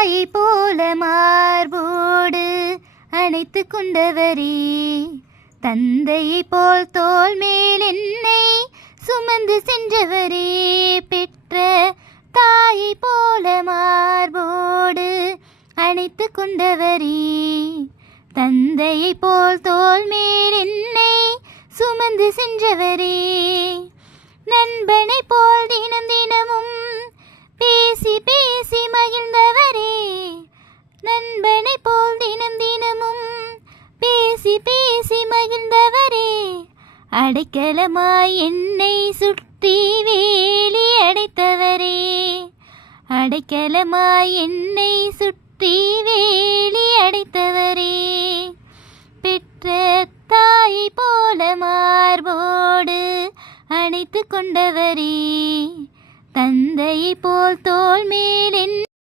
தாயை போல மார்போடு அணைத்து கொண்டவரே, தந்தையை போல் தோள் மேல் என்னை சுமந்து சென்றவரே, பெற்ற தாயை போல மார்போடு அணைத்து கொண்டவரே, தந்தையை போல் தோள் மேல் என்னை சுமந்து சென்றவரே, நண்பனை போல் தினம் தினமும் பேசி பேசி மகிழ்ந்தவரே, நண்பனை போல் தினம் தினமும் பேசி பேசி மகிழ்ந்தவரே, அடைக்கலமாய் என்னை சுற்றி வேலி அடைத்தவரே, அடைக்கலமாய் என்னை சுற்றி வேலி அடைத்தவரே, பெற்ற தாயை போல மார்போடு அணைத்து கொண்டவரே, தந்தையை போல் தோள் மேல்